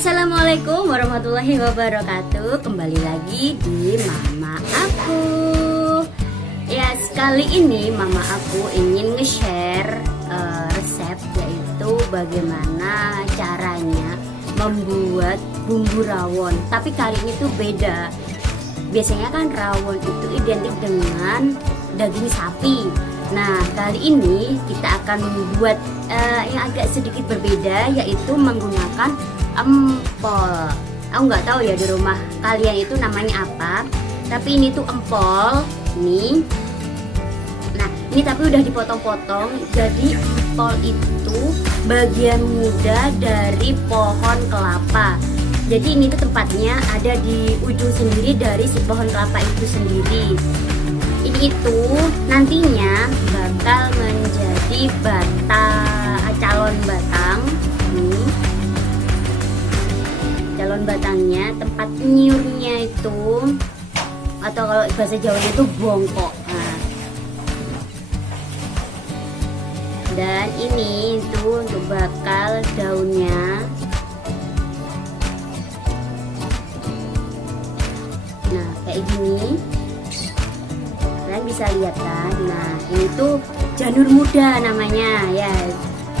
Assalamualaikum warahmatullahi wabarakatuh. Kembali lagi di Mama Aku. Ya, sekali ini Mama Aku ingin nge-share resep, yaitu bagaimana caranya membuat bumbu rawon. Tapi kali ini tuh beda. Biasanya kan rawon itu identik dengan daging sapi. Nah, kali ini kita akan membuat yang agak sedikit berbeda, yaitu menggunakan empol. Aku nggak tahu ya di rumah kalian itu namanya apa, tapi ini tuh empol nih. Nah, ini tapi udah dipotong-potong. Jadi empol itu bagian muda dari pohon kelapa. Jadi ini tuh tempatnya ada di ujung sendiri dari si pohon kelapa itu sendiri. Ini itu nantinya bakal menjadi calon batang nih. Calon batangnya, tempat nyiurnya itu, atau kalau bahasa Jawanya itu bongkok. Nah, dan ini itu untuk bakal daunnya. Nah, kayak gini. Kalian bisa lihat kan. Nah, ini tuh janur muda namanya ya.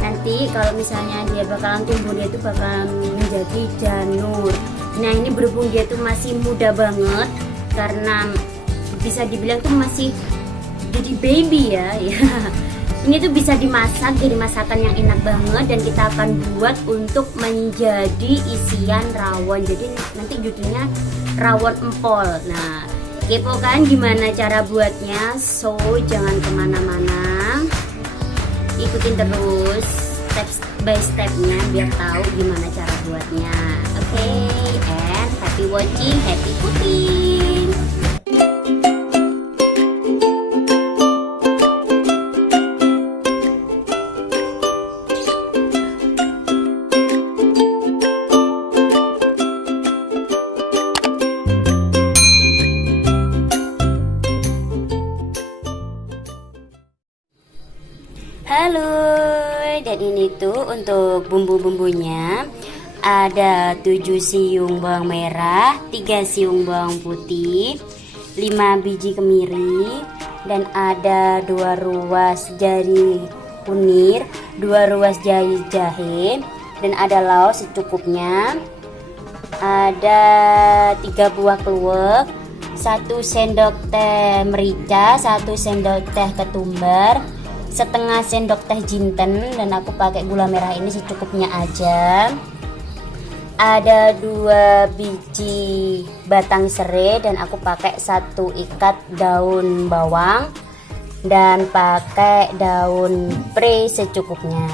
Nanti kalau misalnya dia bakalan tumbuh, dia itu bakalan menjadi janur. Nah, ini berhubung dia tuh masih muda banget, karena bisa dibilang tuh masih jadi baby ya. Ini tuh bisa dimasak jadi masakan yang enak banget, dan kita akan buat untuk menjadi isian rawon. Jadi nanti judulnya rawon empol. Nah, kepo kan gimana cara buatnya? So, jangan kemana-mana, ikutin terus step by stepnya biar tahu gimana cara buatnya. Oke, and happy watching, happy cooking. Halo, dan ini tuh untuk bumbu-bumbunya. Ada 7 siung bawang merah, 3 siung bawang putih, 5 biji kemiri, dan ada 2 ruas jari kunir, 2 ruas jari jahe, dan ada laos secukupnya. Ada 3 buah kluwek, 1 sendok teh merica, 1 sendok teh ketumbar, setengah sendok teh jinten, dan aku pakai gula merah ini secukupnya aja. Ada 2 biji batang serai, dan aku pakai 1 ikat daun bawang, dan pakai daun pre secukupnya.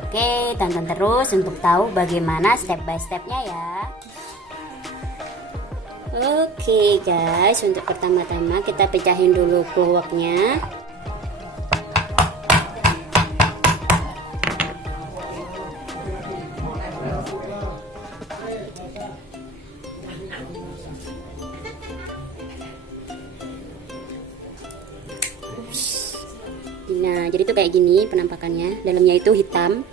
Oke, tonton terus untuk tahu bagaimana step by stepnya ya. Oke guys, untuk pertama-tama kita pecahin dulu kluweknya. Nah, jadi tuh kayak gini penampakannya. Dalamnya itu hitam.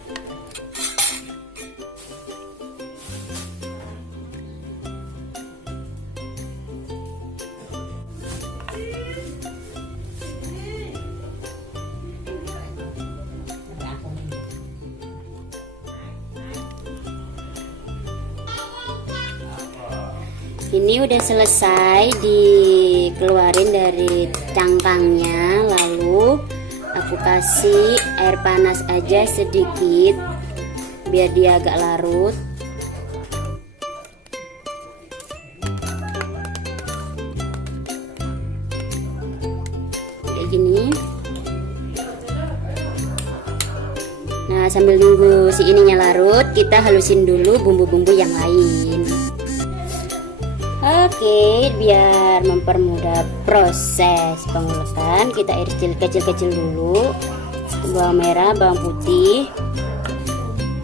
Ini udah selesai dikeluarin dari cangkangnya, lalu aku kasih air panas aja sedikit biar dia agak larut. Kayak gini. Nah, sambil nunggu si ininya larut, kita halusin dulu bumbu-bumbu yang lain. Oke, biar mempermudah proses pengulekan, kita iris kecil-kecil dulu. Bawang merah, bawang putih,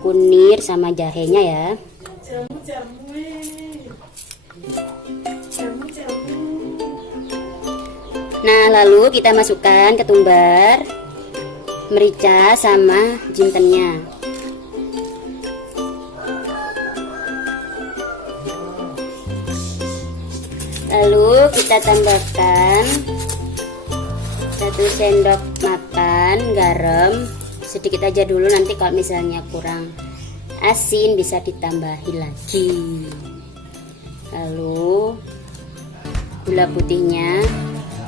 kunir, sama jahenya ya. Nah, lalu kita masukkan ketumbar, merica, sama jintennya. Lalu kita tambahkan 1 sendok makan garam, sedikit aja dulu, nanti kalau misalnya kurang asin bisa ditambahin lagi. Lalu gula putihnya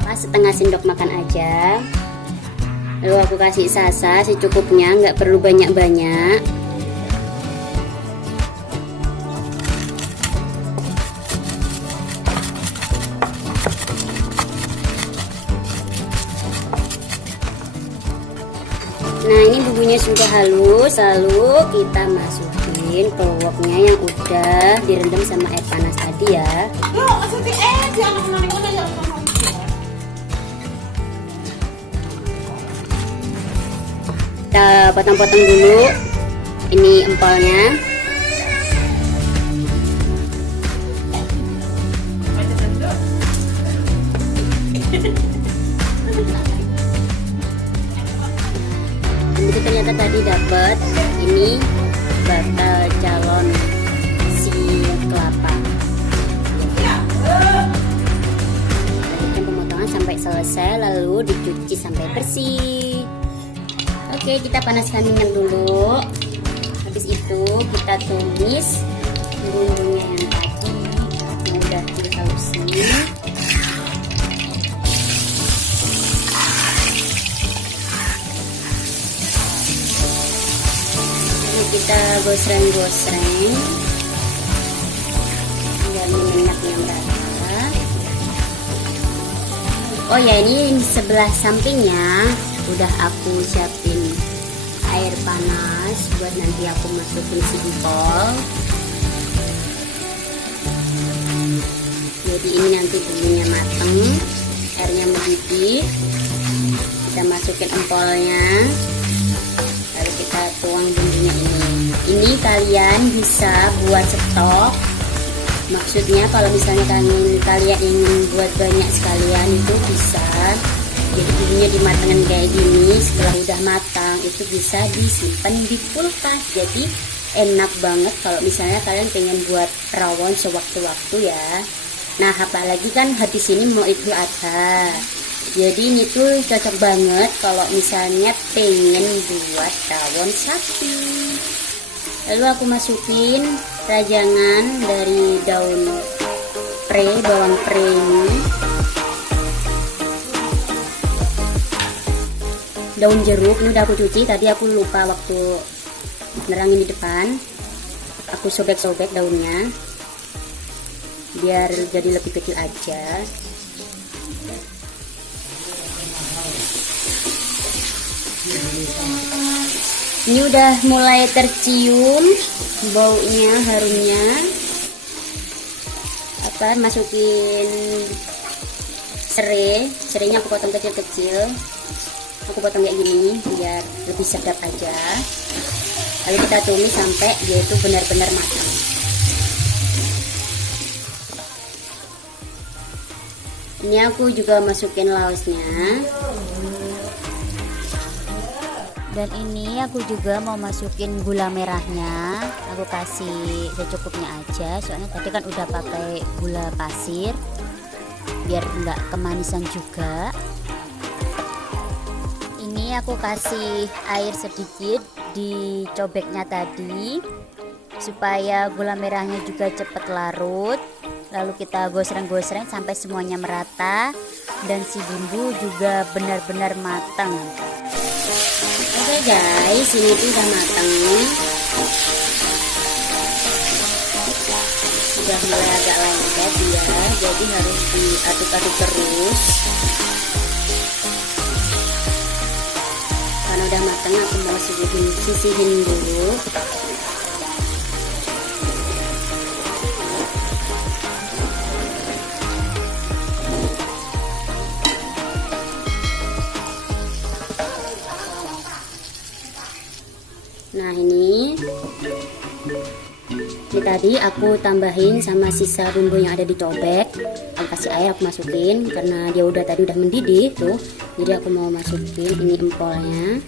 setengah sendok makan aja. Lalu aku kasih sasa secukupnya, nggak perlu banyak-banyak. Nah, ini bumbunya sudah halus. Lalu kita masukin keluaknya yang udah direndam sama air panas tadi ya. Kita potong-potong dulu ini empalnya. Itu ternyata tadi dapat ini bakal calon si kelapa. Lanjutkan pemotongan sampai selesai, lalu dicuci sampai bersih. Oke, kita panaskan minyak dulu. Habis itu kita tumis bumbunya yang tadi yang udah dihalusin. Kita gosreng-gosreng biar minyaknya merata. Oh ya, ini sebelah sampingnya udah aku siapin air panas buat nanti aku masukin si jempol. Jadi ini nanti bumbunya mateng, airnya mendidih, kita masukin empolnya. Lalu kita tuang bumbunya ini. Ini kalian bisa buat stok. Maksudnya kalau misalnya kalian ingin buat banyak sekalian itu bisa. Jadi bumbunya dimatangkan kayak gini. Setelah udah matang itu bisa disimpan di kulkas. Jadi enak banget kalau misalnya kalian pengen buat rawon sewaktu-waktu ya. Nah, apalagi kan habis ini mau Idul Adha. Jadi ini tuh cocok banget kalau misalnya pengen buat rawon sapi. Lalu aku masukin rajangan dari daun bawang pre ini. Daun jeruk ini udah aku cuci, tadi aku lupa waktu nerangin di depan. Aku sobek-sobek daunnya biar jadi lebih kecil aja. Ini udah mulai tercium baunya, harumnya. Masukin serainya aku potong kecil-kecil. Aku potong kayak gini biar lebih sedap aja. Lalu kita tumis sampai dia itu benar-benar matang. Ini aku juga masukin laosnya. Dan ini aku juga mau masukin gula merahnya. Aku kasih secukupnya aja, soalnya tadi kan udah pakai gula pasir biar nggak kemanisan juga. Ini aku kasih air sedikit di cobeknya tadi supaya gula merahnya juga cepet larut. Lalu kita gosreng-gosreng sampai semuanya merata dan si bumbu juga benar-benar matang. Oke guys, ini tuh udah matang, sudah mulai agak lengket ya, jadi harus diaduk-aduk terus. Karena udah matang, aku mau sisihin dulu. Nah ini tadi aku tambahin sama sisa bumbu yang ada di cobek. Aku kasih air, aku masukin karena dia udah tadi udah mendidih tuh. Jadi aku mau masukin ini empolnya.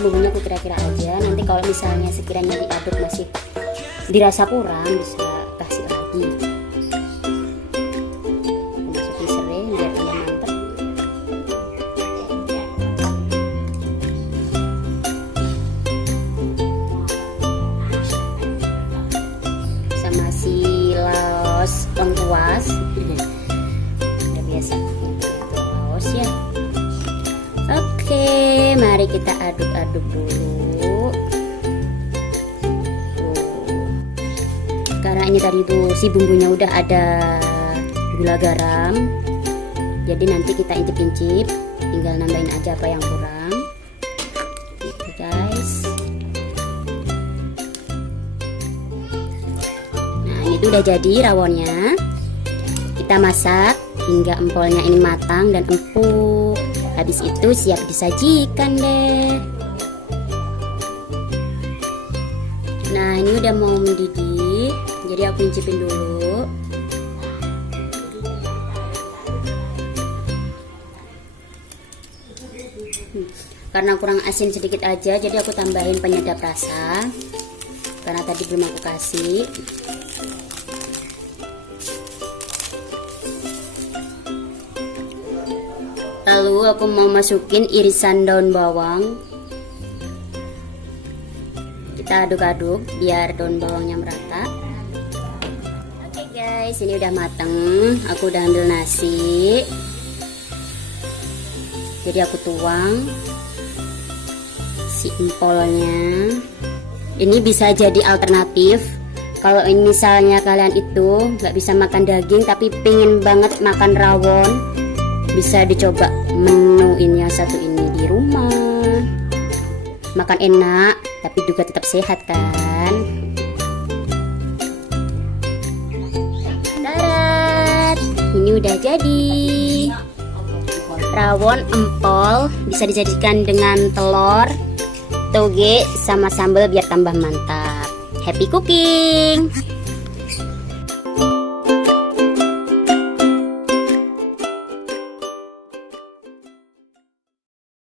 bumbunya aku kira-kira aja. Nanti kalau misalnya sekiranya diaduk masih dirasa kurang, bisa kasih lagi. Masukin serai biar tambah mantep. Sama si laos lengkuas. Udah biasa laos ya. Oke, mari kita aduk-aduk dulu. Karena ini tadi tuh si bumbunya udah ada gula garam, jadi nanti kita intip-intip, tinggal nambahin aja apa yang kurang. Gitu guys. Nah ini tuh udah jadi rawonnya. Kita masak hingga empolnya ini matang dan empuk. Habis itu siap disajikan deh. Nah ini udah mau mendidih, jadi aku incipin dulu. Karena kurang asin sedikit aja, jadi aku tambahin penyedap rasa. Karena tadi belum aku kasih. Lalu aku mau masukin irisan daun bawang. Kita aduk-aduk biar daun bawangnya merata. Oke guys, ini udah mateng. Aku udah ambil nasi. Jadi aku tuang si empolnya. Ini bisa jadi alternatif. Kalau ini misalnya kalian itu nggak bisa makan daging tapi pengen banget makan rawon, bisa dicoba menu ini yang satu ini di rumah. Makan enak tapi juga tetap sehat kan. Darat, ini udah jadi rawon empol. Bisa dijadikan dengan telur, toge sama sambal biar tambah mantap. Happy cooking.